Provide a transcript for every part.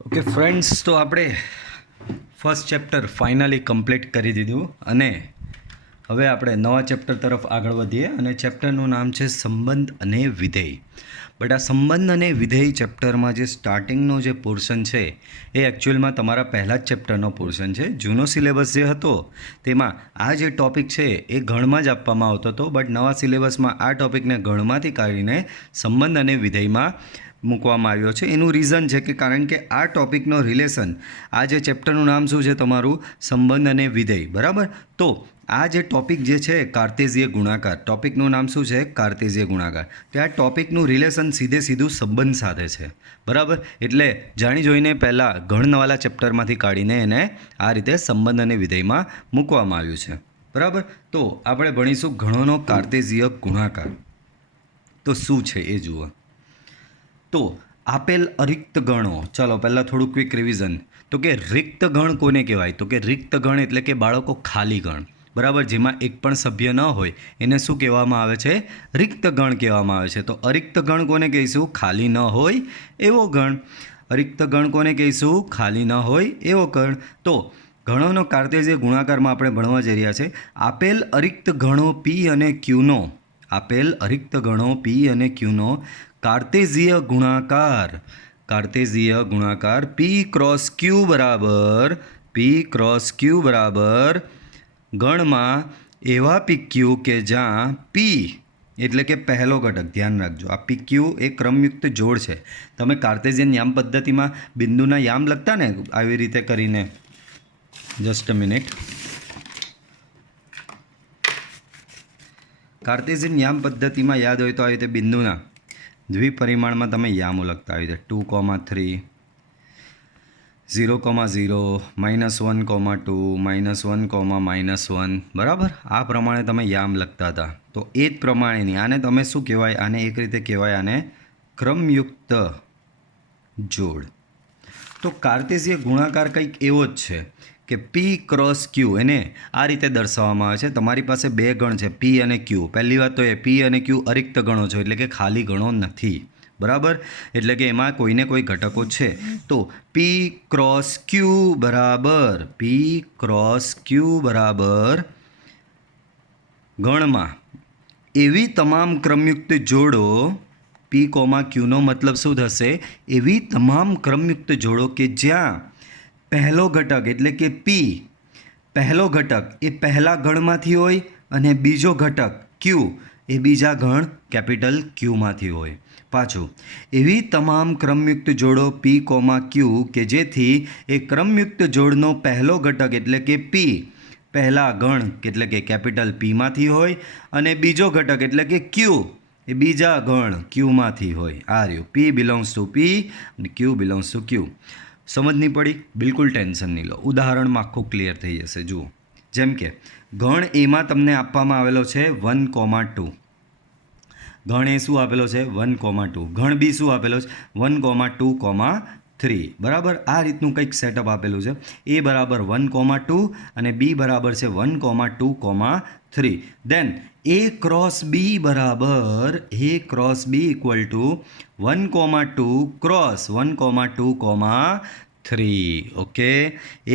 Okay friends, તો આપણે first chapter finally complete કરી દીધું અને હવે આપણે નવા ચેપ્ટર તરફ આગળ વધીએ અને ચેપ્ટરનું નામ છે સંબંધ અને વિધેય. બટ આ સંબંધ અને વિધેય ચેપ્ટરમાં જે સ્ટાર્ટિંગનો જે પોર્શન છે એ એકચ્યુઅલમાં તમારા પહેલા જ ચેપ્ટરનો પોર્શન છે. જૂનો સિલેબસ જે હતો તેમાં આ જે ટૉપિક છે એ ગણમાં જ આપવામાં આવતો હતો, બટ નવા સિલેબસમાં આ ટૉપિકને ગણમાંથી કાઢીને સંબંધ અને વિધેયમાં મૂકવામાં આવ્યો છે. એનું રીઝન છે કે કારણ કે આ ટૉપિકનો રિલેશન, આ જે ચેપ્ટરનું નામ શું છે તમારું, સંબંધ અને વિધેય, બરાબર. તો આ જે ટૉપિક જે છે કાર્તેઝીય ગુણાકાર, ટૉપિકનું નામ શું છે, કાર્તેઝીય ગુણાકાર. તો આ ટૉપિકનું રિલેશન સીધું સંબંધ સાથે છે, બરાબર. એટલે જાણી જોઈને પહેલાં ગણવાળા ચેપ્ટરમાંથી કાઢીને એને આ રીતે સંબંધ અને વિધેયમાં મૂકવામાં આવ્યું છે, બરાબર. તો આપણે ભણીશું ગણોનો કાર્તેઝીય ગુણાકાર. તો શું છે એ જુઓ. તો આપેલ અરિક્ત ગણો, ચાલો પહેલાં થોડું ક્વિક રિવિઝન. તો કે રિક્ત ગણ કોને કહેવાય? તો કે રિક્ત ગણ એટલે કે બાળકો ખાલી ગણ, બરાબર, જેમાં એક પણ સભ્ય ન હોય એને શું કહેવામાં આવે છે? રિક્ત ગણ કહેવામાં આવે છે. તો અરિક્ત ગણ કોને કહીશું? ખાલી ન હોય એવો ગણ. અરિક્ત ગણ કોને કહીશું? ખાલી ન હોય એવો ગણ. તો ગણોનો કાર્તેઝીય ગુણાકારમાં આપણે ભણવા જઈ રહ્યા છે. આપેલ અરિક્ત ગણો પી અને ક્યુનો, આપેલ અરિક્ત ગણો પી અને ક્યુનો કાર્તેઝીય ગુણાકાર, કાર્તેઝીય ગુણાકાર પી ક્રોસ ક્યુ બરાબર, પી ક્રોસ ક્યુ બરાબર ગણમાં એવા પીક્યુ કે જ્યાં પી એટલે કે પહેલો ઘટક, ધ્યાન રાખજો આ પીક્યુ એ ક્રમયુક્ત જોડ છે. તમે કાર્તેઝિયન યામ પદ્ધતિમાં બિંદુના યામ લખતા ને આવી રીતે કરીને, જસ્ટ અ મિનિટ, કાર્તેઝિયન યામ પદ્ધતિમાં યાદ હોય તો આવી રીતે બિંદુના દ્વિપરિમાણમાં તમે યામો લખતા આવી રીતે 2,3, 0,0, -1,2, -1, -1, બરાબર. આ પ્રમાણે તમે યામ લખતા હતા. તો એ જ પ્રમાણેની આને તમે શું કહેવાય? આને એક રીતે કહેવાય આને ક્રમયુક્ત જોડ. તો કાર્તેઝીય ગુણાકાર કંઈક એવો જ છે કે પી ક્રોસ ક્યુ, એને આ રીતે દર્શાવવામાં આવે છે. તમારી પાસે બે ગણ છે પી અને ક્યુ. પહેલી વાત તો એ પી અને ક્યુ અરિક્ત ગણો છે, એટલે કે ખાલી ગણો નથી, બરાબર. એટલે કે એમાં કોઈને કોઈ ઘટકો છે. તો પી ક્રોસ ક્યુ બરાબર, પી ક્રોસ ક્યુ બરાબર ગણમાં એવી તમામ ક્રમયુક્ત જોડો, પી કોમા ક્યુનો મતલબ શું થશે? એવી તમામ ક્રમયુક્ત જોડો કે જ્યાં પહેલો ઘટક એટલે કે પી, પહેલો ઘટક એ પહેલા ગણમાંથી હોય અને બીજો ઘટક ક્યુ એ બીજા ગણ કેપિટલ ક્યુમાંથી હોય. પાછું, એવી તમામ ક્રમયુક્ત જોડો પી કોમા ક્યુ કે જેથી એ ક્રમયુક્ત જોડનો પહેલો ઘટક એટલે કે પી પહેલા ગણ એટલે કે કેપિટલ પીમાંથી હોય અને બીજો ઘટક એટલે કે ક્યુ એ બીજા ગણ ક્યુમાંથી હોય. આ રહ્યું પી બિલોંગ્સ ટુ પી અને ક્યુ બિલોંગ્સ ટુ ક્યુ. સમજ નહીં પડી? બિલકુલ ટેન્શન નહીં લો, ઉદાહરણમાં આખું ક્લિયર થઈ જશે. જુઓ, જેમ કે ગણ એમાં તમને આપવામાં આવેલો છે 1,2. ગણ એ શું આપેલો છે? 1,2. ગણ બી શું આપેલો છે? 1,2,3, બરાબર. આ રીતનું કંઈક સેટઅપ આપેલું છે. એ બરાબર 1,2 અને બી બરાબર છે 1,2,3. દેન એ ક્રોસ બી બરાબર, A cross B equal to 1,2 cross 1,2,3. Okay,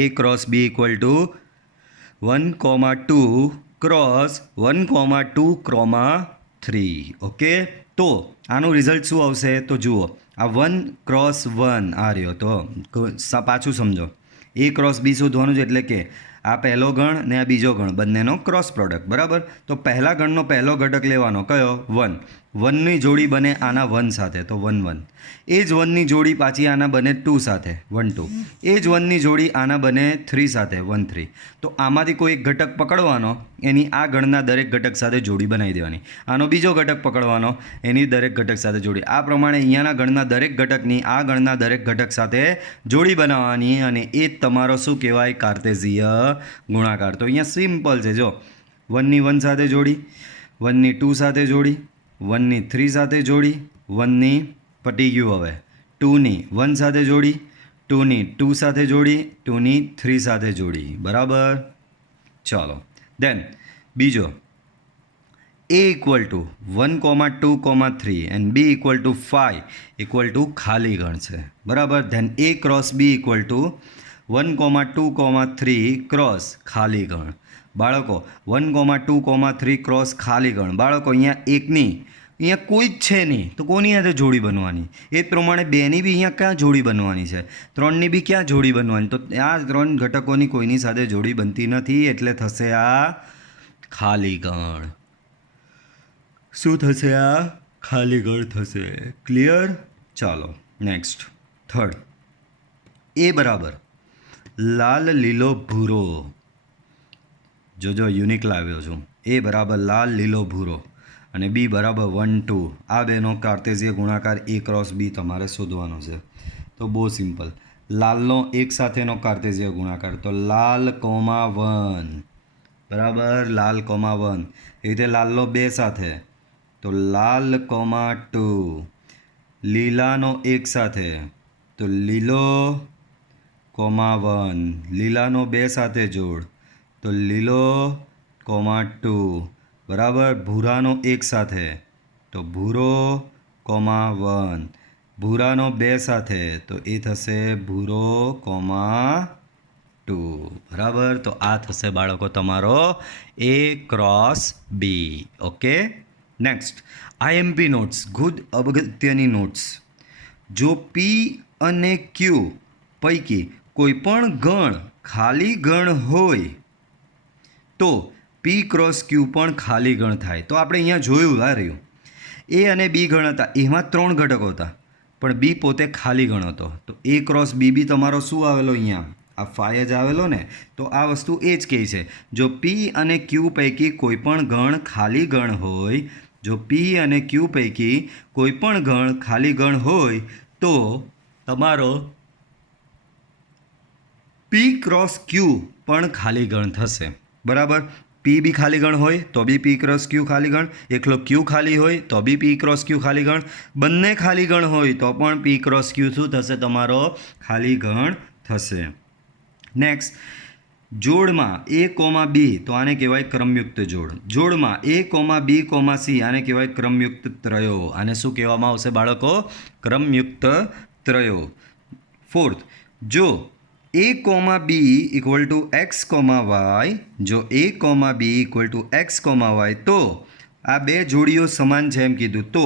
A cross B equal to 1,2 cross 1,2,3. Okay, તો આનું રિઝલ્ટ શું આવશે? તો જુઓ, આ 1 ક્રોસ 1 આ રહ્યો. તો પાછું સમજો, એ ક્રોસ બી શોધવાનું છે એટલે કે આ પહેલો ગણ ને આ બીજો ગણ બંનેનો ક્રોસ પ્રોડક્ટ, બરાબર. તો પહેલા ગણનો પહેલો ઘટક લેવાનો કયો? 1. 1ની જોડી બને આના 1 સાથે તો 1 1. એ જ 1ની જોડી પાછી આના બને 2 સાથે 1 2. એ જ 1ની જોડી આના બને 3 સાથે 1 3. તો આમાંથી કોઈ એક ઘટક પકડવાનો, એની આ ગણના દરેક ઘટક સાથે જોડી બનાવી દેવાની. આનો બીજો ઘટક પકડવાનો, એની દરેક ઘટક સાથે જોડી. આ પ્રમાણે અહીંયાના ગણના દરેક ઘટકની આ ગણના દરેક ઘટક સાથે જોડી બનાવવાની અને એ જ તમારો શું કહેવાય? કાર્તેઝીય ગુણાકાર. તો અહીંયા સિમ્પલ છે. જો 1ની 1 સાથે જોડી, 1ની 2 સાથે જોડી, 1ની 3 સાથે જોડી, 1ની પટી ગયું હવે 2ની 1 સાથે જોડી, 2ની 2 સાથે જોડી, 2ની 3 સાથે જોડી, બરાબર. ચાલો, દેન બીજો A equal to 1,2,3 and B equal to 5 equal to ખાલી ગણ છે બરાબર. Then A cross B equal to 1,2,3 cross ખાલી ગણ. બાળકો 1,2,3 ક્રોસ ખાલી ગણ. બાળકો અહીંયા એકની અહીંયા કોઈ જ છે નહીં તો કોની સાથે જોડી બનવાની? એ જ પ્રમાણે બેની બી અહીંયા ક્યાં જોડી બનવાની છે? ત્રણની બી ક્યાં જોડી બનવાની? તો આ ત્રણ ઘટકોની કોઈની સાથે જોડી બનતી નથી એટલે થશે આ ખાલી ગણ. શું થશે? આ ખાલી ગણ થશે. ક્લિયર? ચાલો નેક્સ્ટ થર્ડ. એ બરાબર લાલ લીલો ભૂરો. જો યુનિક લાવ્યો છું. એ બરાબર લાલ લીલો ભૂરો અને બી બરાબર 1 2. આ બેનો કાર્ટેશિય ગુણાકાર A ક્રોસ B તમારે શોધવાનો છે. તો બહુ સિમ્પલ. લાલનો એક સાથેનો કાર્ટેશિય ગુણાકાર તો લાલ કોમા 1 બરાબર લાલ કોમા 1. એ રીતે લાલનો બે સાથે તો લાલ કોમા 2. લીલાનો એક સાથે તો લીલો કોમા 1. લીલાનો બે સાથે જોડ તો લીલો કોમા 2 બરાબર. ભૂરાનો એક સાથે તો ભૂરો કોમા 1. ભૂરાનો બે સાથે તો એ થશે ભૂરો કોમા 2 બરાબર. તો આ થશે બાળકો તમારો A cross B. Okay next IMP notes. Good અગત્યની નોટ્સ. જો P અને Q પૈકી કોઈ પણ ગણ ખાલી ગણ હોય તો P ક્રોસ Q પણ ખાલી ગણ થાય. તો આપણે અહીંયા જોયું આ રહ્યું A અને B ગણ હતા એમાં 3 ઘટકો હતા પણ B પોતે ખાલી ગણ હતો. તો A ક્રોસ B બી તમારો શું આવેલો અહીંયા? આ 5 જ આવેલો ને. તો આ વસ્તુ એ જ કહે છે જો P અને Q પૈકી કોઈ પણ ગણ ખાલી ગણ હોય, જો P અને Q પૈકી કોઈ પણ ગણ ખાલી ગણ હોય તો તમારો P ક્રોસ Q પણ ખાલી ગણ થશે બરાબર. P બી ખાલી ગણ હોય તો બી P ક્રોસ Q ખાલી ગણ. એકલો Q ખાલી હોય તો બી P ક્રોસ Q ખાલી ગણ. બંને ખાલી ગણ હોય તો પણ P ક્રોસ Q શું થશે? તમારો ખાલી ગણ થશે. નેક્સ્ટ જોડમાં A કોમા B તો આને કહેવાય ક્રમયુક્ત જોડ. જોડમાં A comma B comma C આને કહેવાય ક્રમયુક્ત ત્રયો. આને શું કહેવામાં આવશે બાળકો? ક્રમયુક્ત ત્રયો. ફોર્થ જો A comma B equal to X comma Y, જો A comma B equal to X comma Y તો આ બે જોડીઓ સમાન છે એમ કીધું તો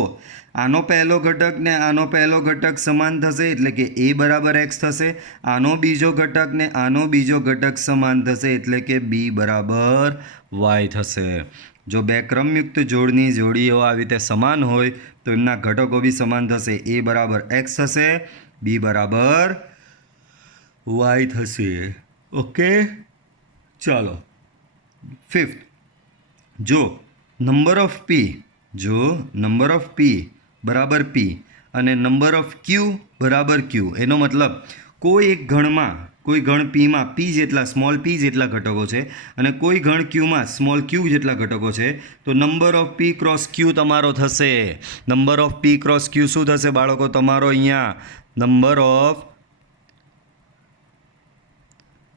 આનો પહેલો ઘટક ને આનો પહેલો ઘટક સમાન થશે એટલે કે A બરાબર X થશે. આનો બીજો ઘટક ને આનો બીજો ઘટક સમાન થશે એટલે કે B બરાબર Y થશે. જો બે ક્રમયુક્ત જોડની જોડીઓ આવી રીતે સમાન હોય તો એમના ઘટકો બી સમાન થશે. A બરાબર X થશે, B બરાબર Y થશે. ઓકે ચાલો ફિફ્થ. જો નંબર ઓફ P બરાબર P અને નંબર ઓફ Q બરાબર Q એનો મતલબ કોઈ એક ગણમાં કોઈ ગણ Pમાં P જેટલા સ્મોલ P જેટલા ઘટકો છે અને કોઈ ગણ Qમાં સ્મોલ Q જેટલા ઘટકો છે તો number of P cross Q તમારો થશે. Number of P cross Q શું થશે બાળકો તમારો? અહીંયા નંબર ઓફ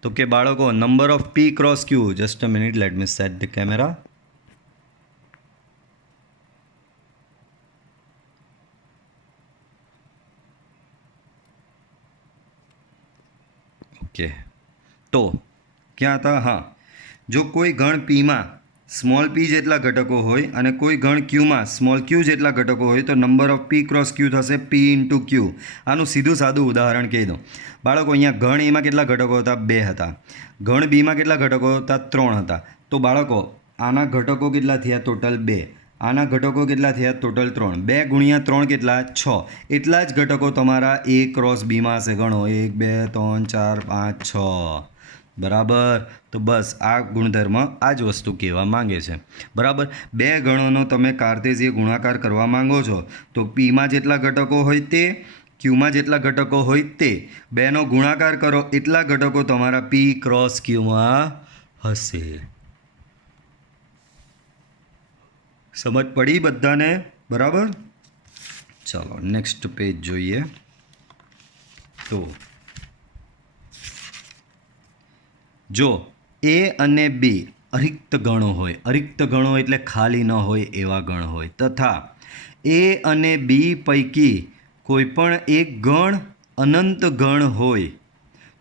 તો કે બાળકો number of P cross Q. Just a minute, let me set the camera. Okay તો ક્યાં હતા? હા, જો કોઈ ગણ Pમાં સ્મોલ p જેટલા ઘટકો હોય અને કોઈ ગણ Qમાં સ્મોલ q જેટલા ઘટકો હોય તો number of P cross Q થશે P ઇન્ટુ Q. આનું સીધું સાદું ઉદાહરણ કહી દઉં બાળકો. અહીંયા ગણ Aમાં કેટલા ઘટકો હતા? 2 હતા. ગણ Bમાં કેટલા ઘટકો હતા? 3 હતા. તો બાળકો આના ઘટકો કેટલા થયા? ટોટલ 2. આના ઘટકો કેટલા થયા? ટોટલ 3. 2 ગુણ્યા 3 કેટલા? 6. એટલા જ ઘટકો તમારા A ક્રોસ Bમાં હશે. ગણો 1 2 3 4 5 6 બરાબર. તો બસ આ ગુણધર્મ આ જ વસ્તુ કહેવા માંગે છે બરાબર. બે ગણોનો તમે કાર્ટેશિય ગુણાકાર કરવા માંગો છો તો Pમાં જેટલા ઘટકો હોય તે, Qમાં જેટલા ઘટકો હોય તે બેનો ગુણાકાર કરો એટલા ઘટકો તમારા P ક્રોસ Qમાં હશે. સમજ પડી બધાને? બરાબર. ચાલો નેક્સ્ટ પેજ જોઈએ. તો જો A અને B અરિક્ત ગણો હોય, અરિક્ત ગણો એટલે ખાલી ન હોય એવા ગણ હોય, તથા એ અને બી પૈકી કોઈ પણ એક ગણ અનંત ગણ હોય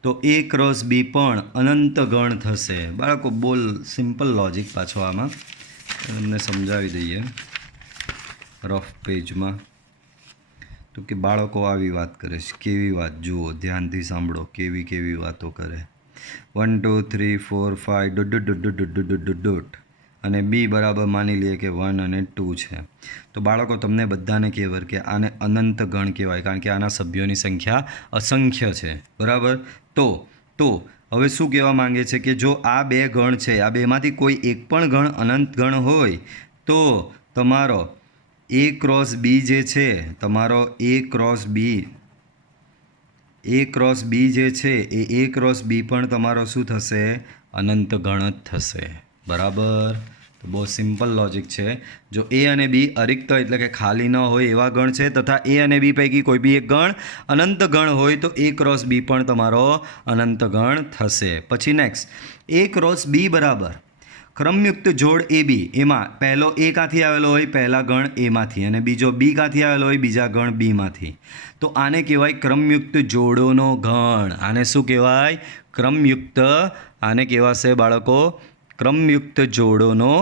તો એ ક્રોસ બી પણ અનંત ગણ થશે. બાળકો બોલ સિમ્પલ લોજિક પાછો આમાં તમને સમજાવી દઈએ રફ પેજમાં. તો કે બાળકો આવી વાત કરે છે, કેવી વાત જુઓ, ધ્યાનથી સાંભળો, કેવી કેવી વાતો કરે. 1 2 3 4 5 dot dot dot dot dot dot dot dot અને બી બરાબર માની લઈએ કે 1 અને 2 છે. તો બાળકો તમને બધાને કહેવાય કે આને અનંત ગણ કહેવાય, કારણ કે આના સભ્યોની સંખ્યા અસંખ્ય છે. બરાબર. તો હવે શું કહેવા માંગે છે કે જો આ બે ગણ છે, આ બેમાંથી કોઈ એક પણ ગણ અનંત ગણ હોય તો તમારો એ ક્રોસ બી જે છે, તમારો એ ક્રોસ બી જે છે એ ક્રોસ બી પણ તમારો શું થશે? અનંત ગણ જ થશે. બરાબર. તો બહુ સિમ્પલ લોજિક છે. જો એ અને બી અરિક્ત એટલે કે ખાલી ન હોય એવા ગણ છે, તથા એ અને બી પૈકી કોઈ બી એક ગણ અનંત ગણ હોય તો એ ક્રોસ બી પણ તમારો અનંત ગણ થશે. પછી નેક્સ્ટ, એ ક્રોસ બી બરાબર ક્રમયુક્ત જોડ એ બી, એમાં પહેલો એ કાંથી આવેલો હોય? પહેલા ગણ એમાંથી, અને બીજો બી કાંથી આવેલો હોય? બીજા ગણ બીમાંથી. તો આને કહેવાય ક્રમયુક્ત જોડોનો ગણ. આને શું કહેવાય? ક્રમયુક્ત. આને કહેવાશે બાળકો ક્રમયુક્ત જોડોનો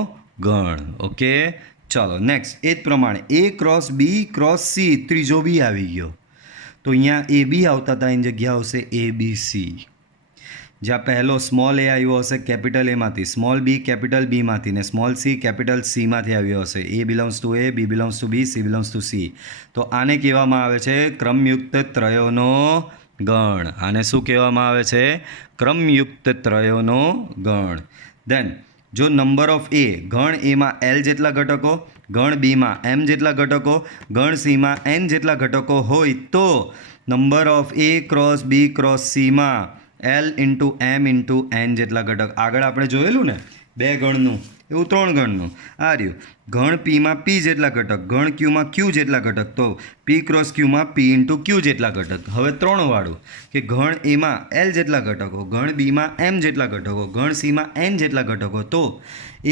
ગણ. ઓકે, ચાલો નેક્સ્ટ. એ જ પ્રમાણે એ ક્રોસ બી ક્રોસ સી, ત્રીજો બી આવી ગયો તો અહીંયા એ બી આવતા હતા એની જગ્યા આવશે એ બી સી. જ્યાં પહેલો સ્મોલ એ આવ્યો હશે કેપિટલ એમાંથી, સ્મોલ બી કેપિટલ બીમાંથી, ને સ્મોલ સી કેપિટલ સીમાંથી આવ્યો હશે. A belongs to A, B belongs to B, C belongs to C. તો આને કહેવામાં આવે છે ક્રમયુક્ત ત્રયોનો ગણ. આને શું કહેવામાં આવે છે? ક્રમયુક્ત ત્રયોનો ગણ. દેન જો નંબર ઓફ એ, ગણ એમાં એલ જેટલા ઘટકો, ગણ બીમાં એમ જેટલા ઘટકો, ગણ સીમાં એન જેટલા ઘટકો હોય તો number of A cross B cross સીમાં L into M into N જેટલા ઘટક. આગળ આપણે જોયેલું ને 2 ગણનું, એવું 3 ગણનું. આ રહ્યું ગણ પીમાં પી જેટલા ઘટક, ગણ ક્યુમાં ક્યુ જેટલા ઘટક, તો પી ક્રોસ ક્યુમાં પી ઇન્ટુ ક્યુ જેટલા ઘટક. હવે 3 વાળું કે ગણ એમાં એલ જેટલા ઘટકો, ગણ બીમાં એમ જેટલા ઘટકો, ગણ સીમાં એન જેટલા ઘટકો, તો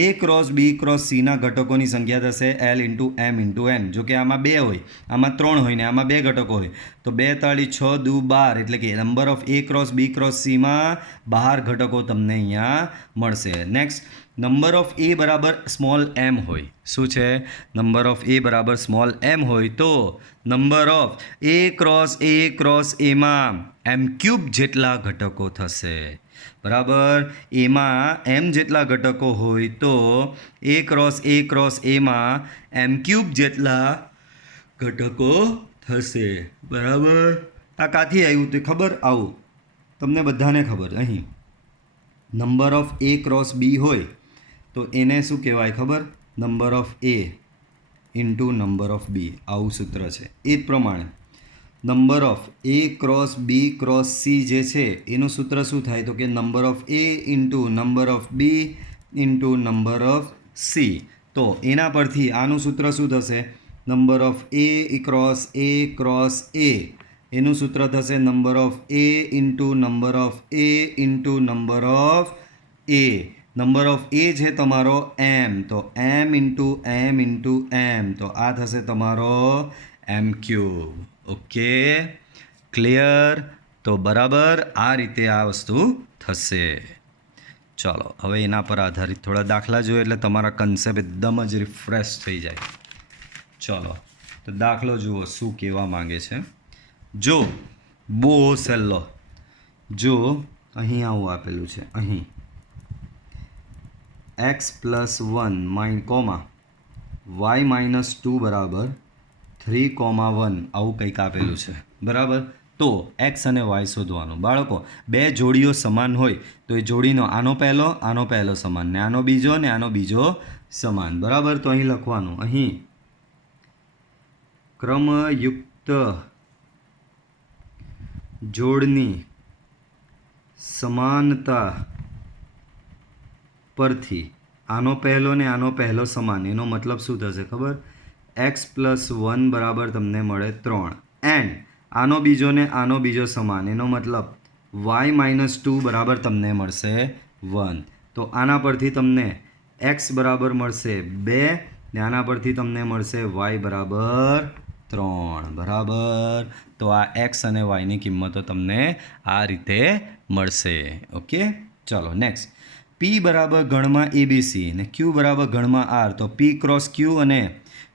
એ ક્રોસ બી ક્રોસ સીના ઘટકોની સંખ્યા થશે L into M into N. જો કે આમાં 2 હોય, આમાં 3 હોય ને આમાં 2 ઘટકો હોય તો 2 તાળી 6 દુ 12, એટલે કે number of A cross B cross સીમાં 12 ઘટકો તમને અહીંયા મળશે. નેક્સ્ટ, નંબર ઓફ એ બરાબર સ્મોલ એમ હોય. શું છે? નંબર ઓફ એ બરાબર સ્મોલ એમ હોય તો નંબર ઓફ એ ક્રોસ એમાં એમ ક્યુબ જેટલા ઘટકો થશે. બરાબર. એમાં એમ જેટલા ઘટકો હોય તો એ ક્રોસ એમાં એમ ક્યુબ જેટલા ઘટકો થશે. બરાબર. આ કાથી આવ્યું તે ખબર? આવું તમને બધાને ખબર. અહીં number of A cross B હોય તો એને શું કહેવાય ખબર? Number of A into number of B. આવું સૂત્ર છે. એ જ પ્રમાણે number of A cross B cross C જે છે એનું સૂત્ર શું થાય? તો કે number of A into number of B into number of C. તો એના પરથી આનું સૂત્ર શું થશે? Number of A cross A એનું સૂત્ર થશે number of A into number of A into number of A. Number of A છે તમારો એમ, તો એમ ઇન્ટુ એમ ઇન્ટુ એમ, તો આ થશે તમારો એમ ક્યુબ. Okay, clear? તો બરાબર આ રીતે આ વસ્તુ થશે. ચાલો હવે એના પર આધારિત થોડા દાખલા જોઈએ એટલે તમારા કન્સેપ્ટ એકદમ જ રિફ્રેશ થઈ જાય. ચાલો તો દાખલો જુઓ શું કહેવા માંગે છે. જો બહુ સહેલો, જો અહીં આવું આપેલું છે, અહીં x+1 કોમા y-2 બરાબર 3,1 આવું કંઈક આપેલું છે. બરાબર. તો એક્સ અને વાય શોધવાનું. બાળકો 2 જોડીઓ સમાન હોય તો એ જોડીનો આનો પહેલો સમાન, ને આનો બીજો સમાન. બરાબર. તો અહીં લખવાનું, અહીં ક્રમયુક્ત જોડની સમાનતા પરથી આનો પહેલો સમાન, એનો મતલબ શું થશે ખબર? x+1 બરાબર તમને મળે 3, એન્ડ આનો બીજો સમાન, એનો મતલબ y-2 બરાબર તમને મળશે 1. તો આના પરથી તમને x બરાબર મળશે 2 ને આના પરથી તમને મળશે y બરાબર 3 બરાબર. તો આ x અને y ની કિંમતો તમને આ રીતે મળશે. ઓકે, ચલો નેક્સ્ટ. p બરાબર ગણમાં abc ને q બરાબર ગણમાં r. તો p ક્રોસ q અને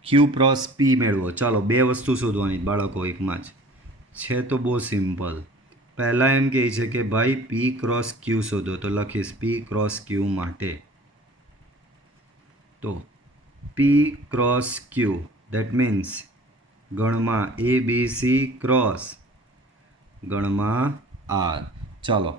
q ક્રોસ p મેળવો. ચાલો બે વસ્તુ શોધવાની બાળકો એકમાં જ છે, તો બહુ સિમ્પલ. પહેલાં એમ કહે છે કે ભાઈ p ક્રોસ q શોધો. તો લખીશ p ક્રોસ q માટે. તો p cross q that means ગણમાં એ બી સી ક્રોસ ગણમાં આર. ચાલો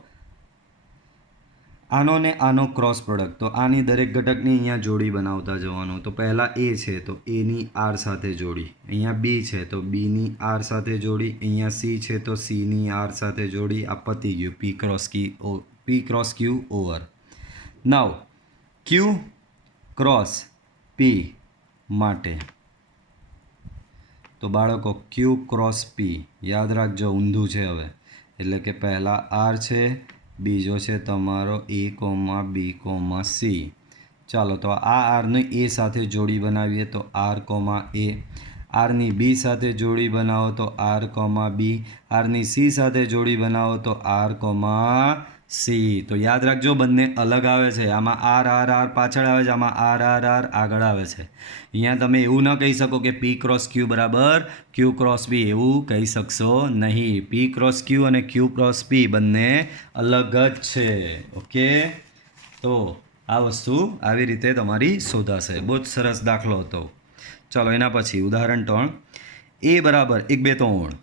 આનો ને આનો ક્રોસ પ્રોડક્ટ. તો આની દરેક ઘટકની અહીંયા જોડી બનાવતા જવાનું. તો પહેલાં એ છે તો એની આર સાથે જોડી, અહીંયા બી છે તો બીની આર સાથે જોડી, અહીંયા સી છે તો સીની આર સાથે જોડી. આ પતી ગયું પી ક્રોસ ક્યુ ઓવર. નાવ ક્યુ ક્રોસ પી માટે. તો બાળકો ક્યુ ક્રોસ પી યાદ રાખજો, ઊંધું છે હવે. એટલે કે પહેલાં આર છે, બીજો છે તમારો એ કોમા બી કોમા સી. ચાલો તો આ આરની એ સાથે જોડી બનાવીએ તો આર કોમા એ, આરની બી સાથે જોડી બનાવો તો આર કોમા બી, આરની સી સાથે જોડી બનાવો તો આર કોમા સી. તો યાદ રાખજો બંને અલગ આવે છે. આમાં આર આર આર પાછળ આવે છે, આમાં આર આર આર આગળ આવે છે. અહીંયા તમે એવું ન કહી શકો કે પી ક્રોસ ક્યુ બરાબર ક્યુ ક્રોસ પી, એવું કહી શકશો નહીં. પી ક્રોસ ક્યુ અને ક્યુ ક્રોસ પી બંને અલગ જ છે. ઓકે, તો આ વસ્તુ આવી રીતે તમારી શોધાશે. બહુ જ સરસ દાખલો હતો. ચાલો એના પછી ઉદાહરણ 3. એ બરાબર 1 2 3,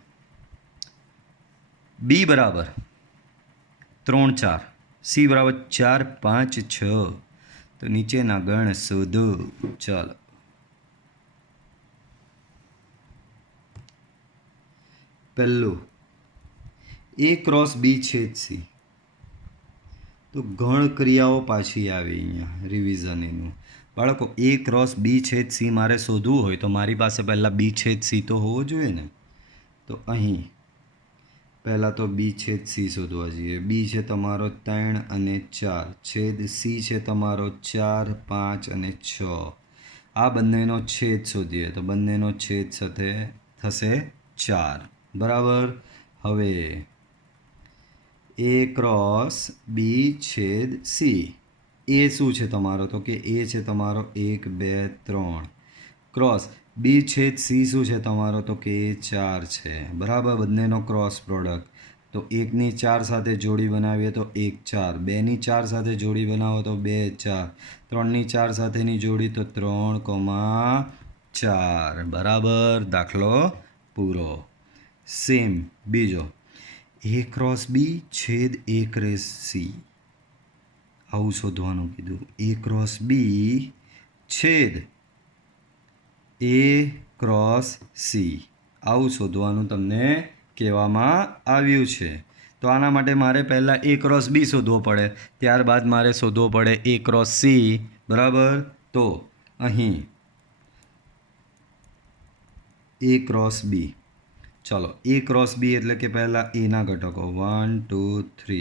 બી બરાબર 3 4, સી બરાબર 4 5 6. તો નીચેના ગણ શોધો. ચાલો પહેલું એ ક્રોસ બી છેદ સી. તો ગણ ક્રિયાઓ પાછી આવી અહીંયા રિવિઝન એનું. બાળકો એ ક્રોસ બી છેદ સી મારે શોધવું હોય તો મારી પાસે પહેલાં બી છેદ સી તો હોવો જોઈએ ને. તો અહીં પહેલાં તો બી છેદ સી શોધવા જઈએ. બી છે તમારો 3 અને 4, છેદ સી છે તમારો 4 5 અને 6. આ બંનેનો છેદ શોધીએ તો બંનેનો છેદ સાથે થશે 4 બરાબર. હવે એ ક્રોસ બી છેદ સી. એ શું છે તમારો? તો કે એ છે તમારો 1 2 3 ક્રોસ બી છેદ સી શું છે તમારો? તો કે એ 4 છે બરાબર. બંનેનો ક્રોસ પ્રોડક્ટ. તો 1ની 4 સાથે જોડી બનાવીએ તો 1 4, 2ની 4 સાથે જોડી બનાવો તો 2 4, 3ની 4 સાથેની જોડી તો 3 4 બરાબર. દાખલો પૂરો. સેમ બીજો એ ક્રોસ બી છેદ એ ક્રોસ સી. આવું શોધવાનું કીધું. એ ક્રોસ બી છેદ એ ક્રોસ સી આવું શોધવાનું તમને કહેવામાં આવ્યું છે. તો આના માટે મારે પહેલાં એ ક્રોસ બી શોધવો પડે, ત્યારબાદ મારે શોધવો પડે એ ક્રોસ સી બરાબર. તો અહીં એ ક્રોસ બી. ચાલો એ ક્રોસ બી એટલે કે પહેલાં એના ઘટકો 1 2 3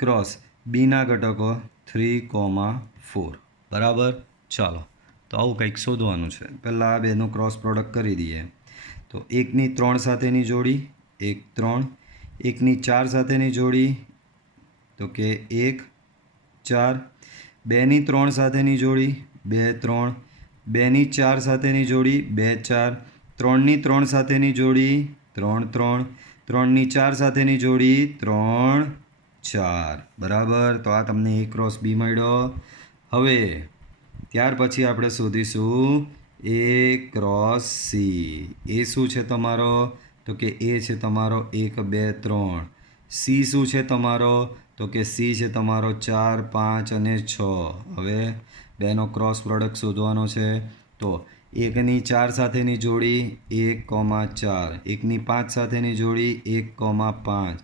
ક્રોસ બીના ઘટકો 3 4 બરાબર. ચાલો તો આવું કંઈક શોધવાનું છે. પહેલાં આ બેનો ક્રોસ પ્રોડક્ટ કરી દઈએ. તો 1ની 3 સાથેની જોડી 1 3, 1ની 4 સાથેની જોડી તો કે 1 4, 2ની 3 સાથેની જોડી 2 3, 2ની 4 સાથેની જોડી 2 4, 3ની 3 સાથેની જોડી 3 3, 3ની 4 સાથેની જોડી 3 4 બરાબર. તો આ તમને એ ક્રોસ બી મળ્યો. હવે ત્યાર પછી આપણે શોધીશું એ ક્રોસ સી. એ શું છે તમારો? તો કે એ છે તમારો 1 2 3. સી શું છે તમારો? તો કે સી છે તમારો 4 5 અને 6. હવે બેનો ક્રોસ પ્રોડક્ટ શોધવાનો છે. તો 1ની 4 સાથેની જોડી 1 4, 1ની 5 સાથેની જોડી 1 5,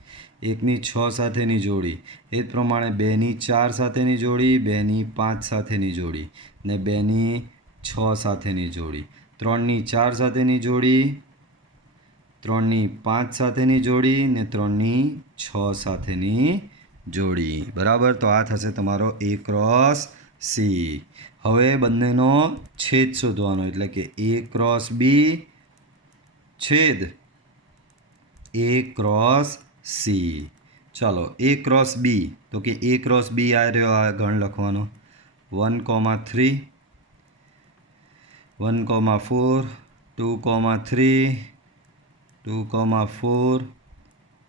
1ની 6 સાથેની જોડી, એ જ પ્રમાણે 2ની 4 સાથેની જોડી 2ની 5 સાથેની જોડી ને 2ની 6 સાથેની જોડી, 3ની 4 સાથેની જોડી, 3ની 5 સાથેની જોડી ને 3ની 6 સાથેની જોડી. બરાબર, તો આ થશે તમારો A ક્રોસ C. હવે બંનેનો છેદ શોધવાનો, એટલે કે A ક્રોસ B છેદ A ક્રોસ C. ચાલો, A ક્રોસ B, તો કે A ક્રોસ B આ રહ્યો, આ ગણ લખવાનો 1,3 1,4 2,3 2,4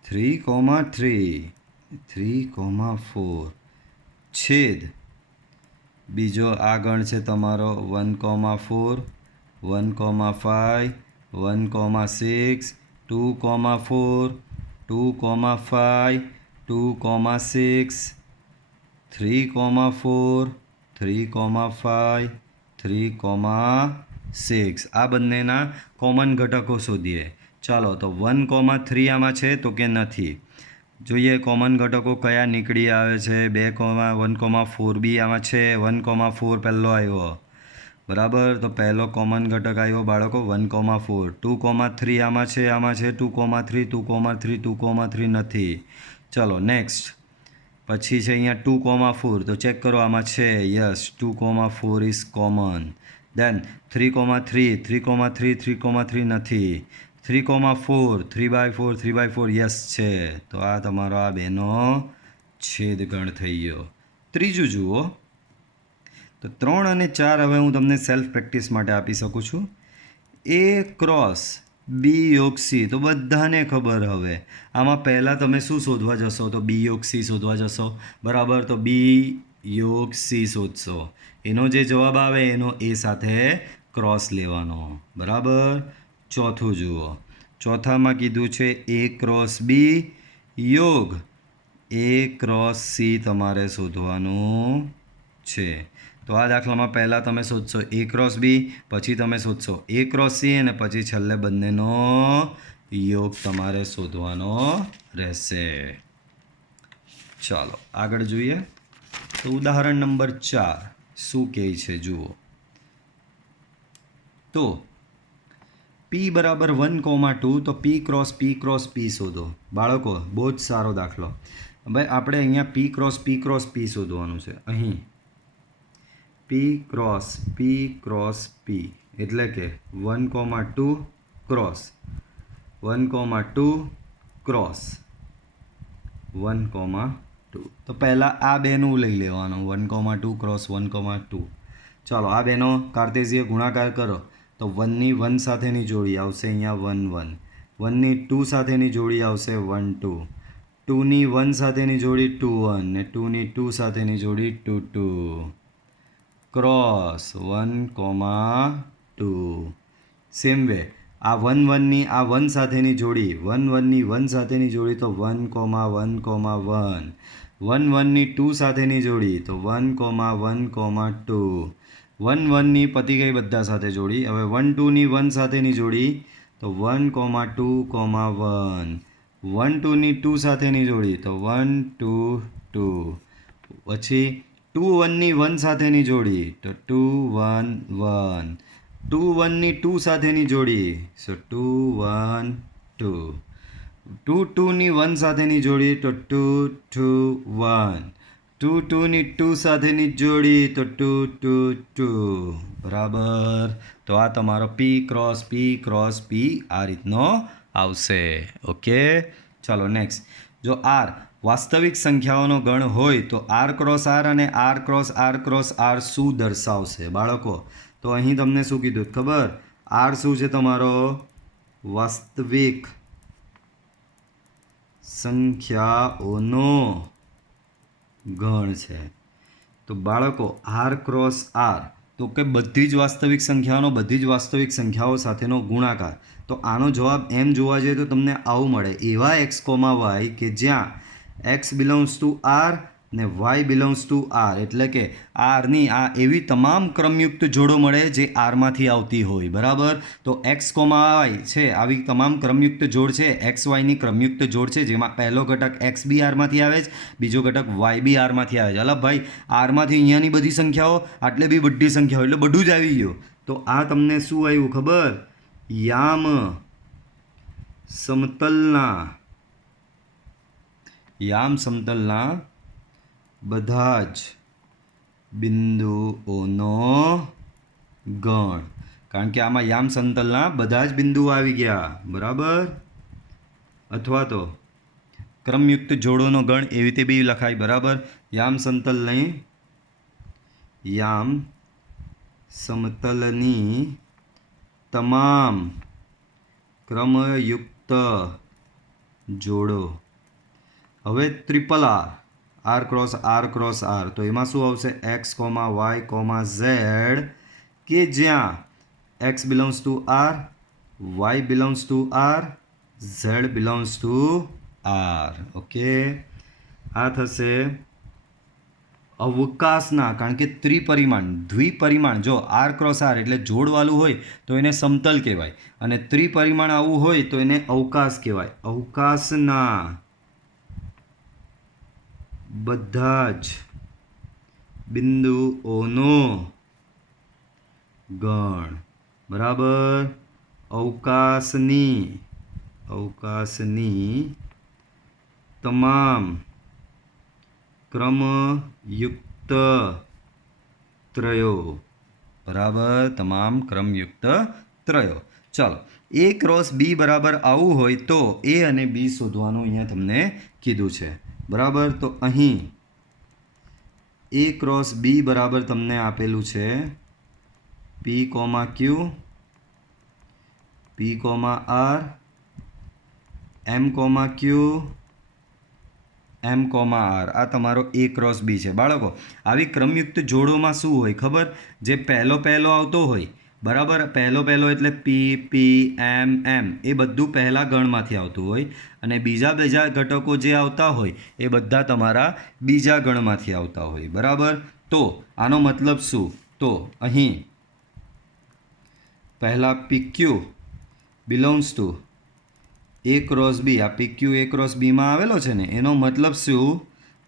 3,3 3,4 છેદ બીજો આ ગણ છે તમારો 1,4 1,5 1,6 2,4 2,5 2,6 3,4 3,5 3,6. આ બંનેના કોમન ઘટકો શોધીએ. ચાલો, તો 1,3 આમાં છે તો કે નથી. જોઈએ કોમન ઘટકો કયા નીકળી આવે છે. 1,4 બી આમાં છે. 1,4 પહેલો આવ્યો. બરાબર, તો પહેલો કોમન ઘટક આવ્યો બાળકો 1,4. 2,3 આમાં છે 2,3 2,3 2,3 નથી. ચલો નેક્સ્ટ. પછી છે અહીંયા 2,4, તો ચેક કરો આમાં છે. Yes, 2,4 is common. દેન 3,3 3,3 3,3 નથી. 3,4 3/4 3/4 યસ છે. તો આ તમારો આ બેનો છેદગણ થઈ ગયો. ત્રીજું જુઓ, તો 3 અને 4 હવે હું તમને સેલ્ફ પ્રેક્ટિસ માટે આપી શકું છું. A ક્રોસ B યોગ C, તો બધાને ખબર. હવે આમાં પહેલાં તમે શું શોધવા જશો? તો B યોગ C શોધવા જશો. બરાબર, તો B યોગ C શોધશો. એનો જે જવાબ આવે એનો A સાથે ક્રોસ લેવાનો. બરાબર. ચોથું જુઓ, ચોથામાં કીધું છે A ક્રોસ B યોગ A ક્રોસ C તમારે શોધવાનું છે. તો આ દાખલામાં પહેલાં તમે શોધશો A ક્રોસ B, પછી તમે શોધશો A ક્રોસ C, અને પછી છેલ્લે બંનેનો યોગ તમારે શોધવાનો રહેશે. ચાલો આગળ જોઈએ. તો ઉદાહરણ નંબર 4 શું કહે છે જુઓ. તો P બરાબર 1,2, તો P ક્રોસ P શોધો. બાળકો બહુ જ સારો દાખલો. ભાઈ આપણે અહીંયા P ક્રોસ P શોધવાનું છે. અહીં P ક્રોસ P એટલે કે 1,2 ક્રોસ 1,2 ક્રોસ 1,2. તો પહેલાં આ બેનું લઈ લેવાનું 1,2 ક્રોસ 1,2. ચાલો આ બેનો કાર્ટેશિય ગુણાકાર કરો. તો 1ની 1 સાથેની જોડી આવશે અહીંયા 1 1. 1ની 2 સાથેની જોડી આવશે 1 2. 2ની 1 સાથેની જોડી 2 1, ને 2ની 2 સાથેની જોડી 2 2. ક્રોસ 1,2. સેમ વે આ 1 1ની આ 1 સાથેની જોડી 1 1ની 1 સાથેની જોડી તો 1,1,1. 1 1ની 2 સાથેની જોડી તો 1,1,2. 1 1ની પતી ગઈ બધા સાથે જોડી. હવે 1 2ની 1 સાથેની જોડી તો 1,2,1. 1 2ની 2 સાથેની જોડી તો 1 2 2. પછી 2 1ની 1 સાથેની જોડી તો 2 1 1. 2 1ની 2 સાથેની જોડી સો 2 1 2. 2 2ની 1 સાથેની જોડી તો 2 2 1. 2 2ની 2 સાથેની જોડી તો 2 2 2. બરાબર. તો આ તમારો P ક્રોસ P આ રીતનો આવશે. ઓકે, ચાલો નેક્સ્ટ. જો R વાસ્તવિક સંખ્યાઓનો ગણ હોય તો R ક્રોસ R અને R ક્રોસ R શું દર્શાવશે બાળકો? તો અહીં તમને શું કીધું ખબર? R શું છે? તમારો વાસ્તવિક સંખ્યાઓનો ગણ છે. તો બાળકો R ક્રોસ R તો કે બધી જ વાસ્તવિક સંખ્યાઓ સાથેનો ગુણાકાર. તો આનો જવાબ એમ જોવા જઈએ તો તમને આવું મળે. એવા x, y કે જ્યાં x બિલોંગ્સ ટુ R ને y બિલોંગ્સ ટુ R, એટલે કે આરની આ એવી તમામ ક્રમયુક્ત જોડો મળે જે આરમાંથી આવતી હોય. બરાબર. તો x, y છે આવી તમામ ક્રમયુક્ત જોડ છે. એક્સ વાયની ક્રમયુક્ત જોડ છે જેમાં પહેલો ઘટક x બી આરમાંથી આવે છે, બીજો ઘટક y બી આરમાંથી આવે છે. અલા ભાઈ, આરમાંથી અહીંયાની બધી સંખ્યાઓ, આટલે બી બધી સંખ્યાઓ, એટલે બધું જ આવી ગયું. તો આ તમને શું આવ્યું ખબર? યામ સમતલના યામ સમતલના બધા જ બિંદુઓનો ગણ, કારણ કે આમાં યામ સમતલના બધા જ બિંદુઓ આવી ગયા, બરાબર. અથવા તો ક્રમયુક્ત જોડોનો ગણ એવી રીતે બી લખાય, બરાબર. યામ સમતલની તમામ ક્રમયુક્ત જોડો. હવે ટ્રિપલ આર ક્રોસ આર, તો એમાં શું આવશે? X comma Y comma Z, કે જ્યાં X belongs to R, Y belongs to R, Z belongs to R. Okay, આ થશે અવકાશના, કારણ કે દ્વિપરિમાણ જો આર ક્રોસ આર એટલે જોડવાળું હોય તો એને સમતલ કહેવાય, અને ત્રિપરિમાણ આવું હોય તો એને અવકાશ કહેવાય. અવકાશના બધા જ બિંદુઓનો ગણ, બરાબર. અવકાશની તમામ ક્રમયુક્ત ત્રયો, બરાબર. તમામ ક્રમયુક્ત ત્રયો. ચાલો, એ ક્રોસ બી બરાબર આવું હોય તો એ અને બી શોધવાનું અહીંયા તમને કીધું છે, બરાબર. તો અહીં એ ક્રોસ બી બરાબર તમને આપેલું છે પી કોમા ક્યુ, પી કોમા આર, એમ કોમા ક્યુ, એમ કોમા આર. આ તમારો એ ક્રોસ બી છે. બાળકો, આવી ક્રમયુક્ત જોડોમાં શું હોય ખબર? જે પહેલો આવતો હોય, બરાબર. પહેલો એટલે પી પી એમ એમ, એ બધું પહેલા ગણમાંથી આવતું હોય, અને બીજા ઘટકો જે આવતા હોય એ બધા તમારા બીજા ગણમાંથી આવતા હોય, બરાબર. તો આનો મતલબ શું? તો અહીં પહેલા PQ belongs to A cross B, આ PQ એ ક્રોસ બીમાં આવેલો છે ને, એનો મતલબ શું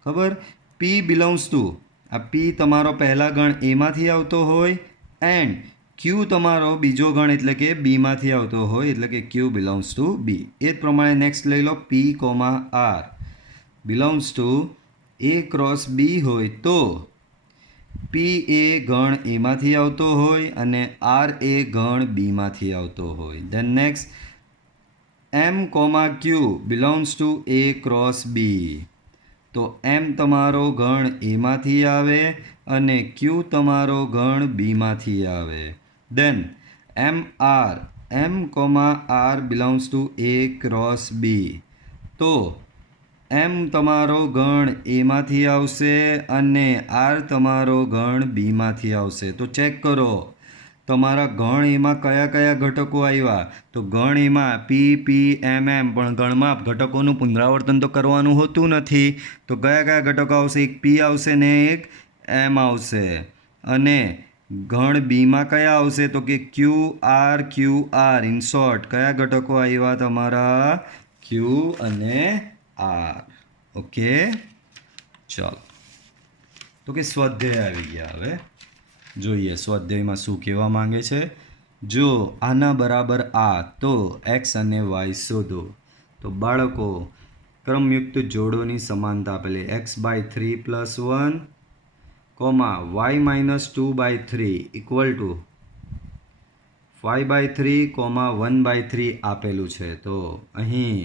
ખબર? P બિલોંગ્સ ટુ, આ P તમારો પહેલા ગણ એમાંથી આવતો હોય, એન્ડ Q તમારો બીજો ગણ એટલે કે બીમાંથી આવતો હોય, એટલે કે Q બિલોંગ્સ ટુ બી. એ જ પ્રમાણે નેક્સ્ટ લઈ લો, P comma R belongs to A cross B હોય તો પી એ ગણ એમાંથી આવતો હોય અને આર એ ગણ બીમાંથી આવતો હોય. Then next M comma Q belongs to A cross B, તો એમ તમારો ગણ એમાંથી આવે અને ક્યુ તમારો ગણ બીમાંથી આવે. Then M comma R belongs to A cross B, તો એમ તમારો ગણ એમાંથી આવશે અને આર તમારો ગણ બીમાંથી આવશે. તો ચેક કરો તમારા ગણ એમાં કયા ઘટકો આવ્યા? તો ગણ એમાં પી પી એમ એમ, પણ ગણમાં ઘટકોનું પુનરાવર્તન તો કરવાનું હોતું નથી. તો કયા ઘટકો આવશે? એક પી આવશે ને એક એમ આવશે. અને ગણ બીમાં કયા આવશે? તો કે ક્યુ આર. ઇન શોર્ટ કયા ઘટકો આવ્યા તમારા? ક્યુ અને આર. ઓકે, ચાલો. તો કે સ્વાધ્યાય આવી ગયા. હવે જોઈએ સ્વાધ્યાયમાં શું કહેવા માંગે છે. જો આના બરાબર આ, તો એક્સ અને વાય શોધો. તો બાળકો, ક્રમયુક્ત જોડોની સમાનતા આપેલી x/3+1 y-2/3 ઇક્વલ ટુ 5/3 1/3 આપેલું છે. તો અહીં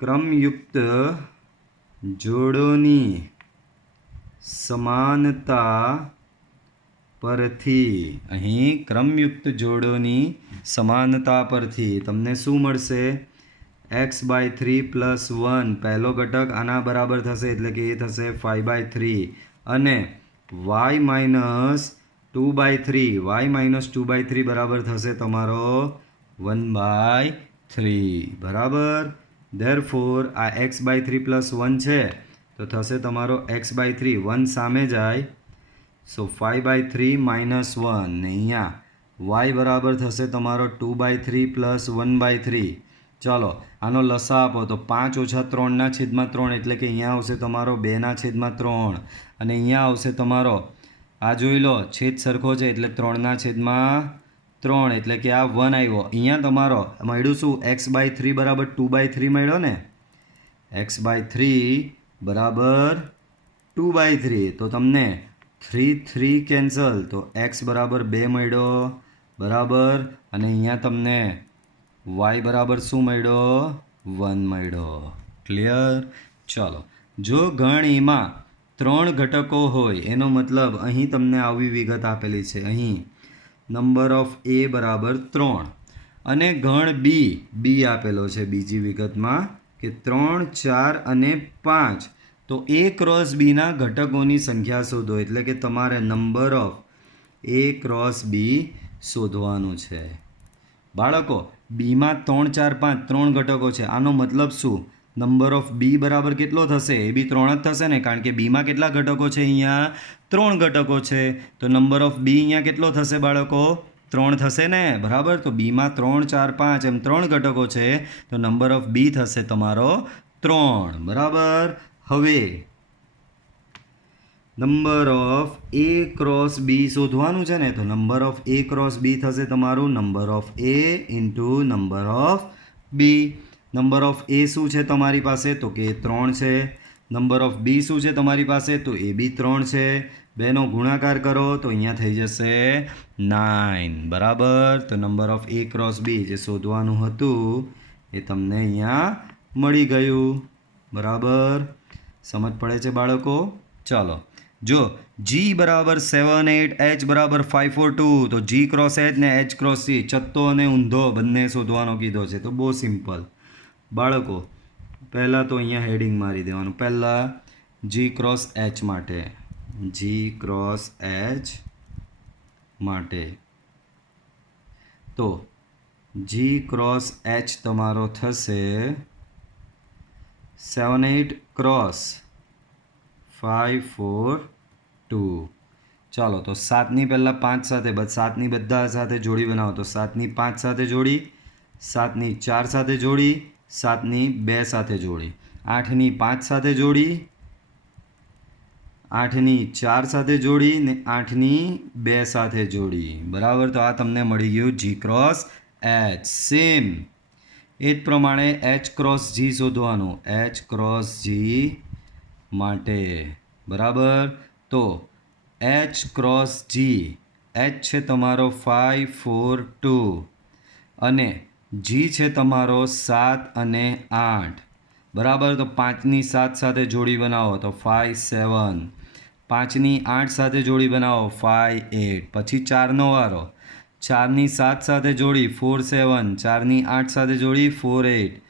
ક્રમયુક્ત જોડોની સમાનતા પરથી તમને શું મળશે? x/3+1 પહેલો ઘટક આના બરાબર થશે, એટલે કે એ થશે 5/3, અને y-2/3 બરાબર થશે તમારો 1/3, બરાબર. ધેરફોર આ x/3+1 છે તો થશે તમારો x/3, 1 સામે જાય, સો 5/3 - 1, ને અહીંયા y બરાબર થશે તમારો 2/3 + 1/3. ચાલો આનો લસા આપો તો 5 - 3/3, એટલે કે અહીંયા આવશે તમારો 2/3, અને અહીંયા આવશે તમારો, આ જોઈ લો છેદ સરખો છે એટલે 3/3, 3 એટલે કે આ 1 આવ્યો. અહીંયા તમારો મળ્યું શું? x/3 બરાબર 2/3 મળ્યો ને. x/3 બરાબર 2/3 તો તમને 3 કેન્સલ તો x બરાબર 2 મળ્યો બરાબર. અને અહીંયા તમને y બરાબર શું મળ્યો? 1 મળ્યો. ક્લિયર? ચાલો, જો ગણ એમાં 3 ઘટકો હોય એનો મતલબ અહીં તમને આવી વિગત આપેલી છે. અહીં નંબર ઓફ a બરાબર 3 અને ગણ બી આપેલો છે બીજી વિગતમાં કે 3, 4 અને 5. તો a ક્રોસ બીના ઘટકોની સંખ્યા શોધો. એટલે કે તમારે number of a cross B શોધવાનું છે. બાળકો, બીમાં 3, 4, 5 3 ઘટકો છે. આનો મતલબ શું? નંબર ઓફ બી બરાબર કેટલો થશે? એ બી 3 જ થશે ને, કારણ કે બીમાં કેટલા ઘટકો છે? અહીંયા 3 ઘટકો છે. તો નંબર ઓફ બી અહીંયા કેટલો થશે બાળકો? 3 થશે ને, બરાબર. તો બીમાં 3, 4, 5 એમ 3 ઘટકો છે. તો નંબર ઓફ બી થશે તમારો 3, બરાબર. હવે number of A cross B શોધવાનું છે ને, તો number of A cross B થશે તમારું number of A into number of B. Number of A શું છે તમારી પાસે? તો કે 3 છે. નંબર ઓફ બી શું છે તમારી પાસે? તો એ બી 3 છે. બેનો ગુણાકાર કરો તો અહીંયા થઈ જશે 9, બરાબર. તો number of A cross B જે શોધવાનું હતું એ તમને અહીંયા મળી ગયું, બરાબર. સમજ પડે છે બાળકો? ચાલો, જો g બરાબર 7, 8, h બરાબર 5, 4, 2 તો g ક્રોસ h ને h ક્રોસ c ચત્તો અને ઊંધો બંને શોધવાનો કીધો છે. તો બહુ સિમ્પલ બાળકો. પહેલાં તો અહીંયા હેડિંગ મારી દેવાનું. પહેલાં g ક્રોસ h માટે, g ક્રોસ h માટે તો g ક્રોસ h તમારો થશે 7, 8 ક્રોસ 5, 4, 2. ચાલો, તો 7ની પહેલાં 5 સાથે 7ની બધા સાથે જોડી બનાવો. તો 7ની 5 સાથે જોડી, 7ની 4 સાથે જોડી, 7ની 2 સાથે જોડી, 8ની 5 સાથે જોડી, 8ની 4 સાથે જોડી ને 8ની 2 સાથે જોડી, બરાબર. તો આ તમને મળી ગયું g ક્રોસ h. સેમ એ જ પ્રમાણે h ક્રોસ g શોધવાનું. h ક્રોસ g માટે, બરાબર. તો h ક્રોસ g, h છે તમારો 5, 4, 2 અને g છે તમારો 7 અને 8, બરાબર. તો 5ની 7 સાથે જોડી બનાવો તો 5, 7. 5ની 8 સાથે જોડી બનાવો 5, 8. પછી 4નો વારો. 4ની 7 સાથે જોડી 4, 7. 4ની 8 સાથે જોડી 4, 8.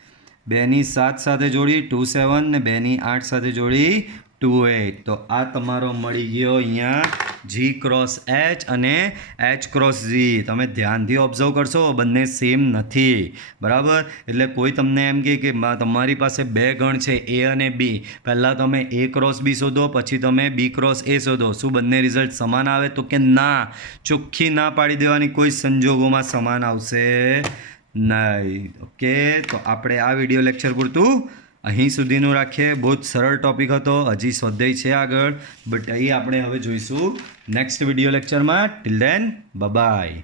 2ની 7 સાથે જોડી 2, 7 ને 2ની 8 સાથે જોડી 2, 8. તો આ તમારો મળી ગયો અહીંયા g ક્રોસ h અને h ક્રોસ g. તમે ધ્યાનથી ઓબ્ઝર્વ કરશો બંને સેમ નથી, બરાબર. એટલે કોઈ તમને એમ કહે કે તમારી પાસે બે ગણ છે a અને b, પહેલાં તમે a ક્રોસ b શોધો પછી તમે b ક્રોસ a શોધો. શું બંને રિઝલ્ટ સમાન આવે? તો કે ના. ચોખ્ખી ના પાડી દેવાની, કોઈ સંજોગોમાં સમાન આવશે નહીં. ઓકે, તો આપણે આ વિડીયો લેક્ચર પૂરતું અહીં સુધીનું રાખીએ. બહુ જ સરળ ટોપિક હતો. હજી સ્વાધ્યાય છે આગળ, બટ અહીં આપણે હવે જોઈશું નેક્સ્ટ વિડીયો લેક્ચરમાં. Till then by.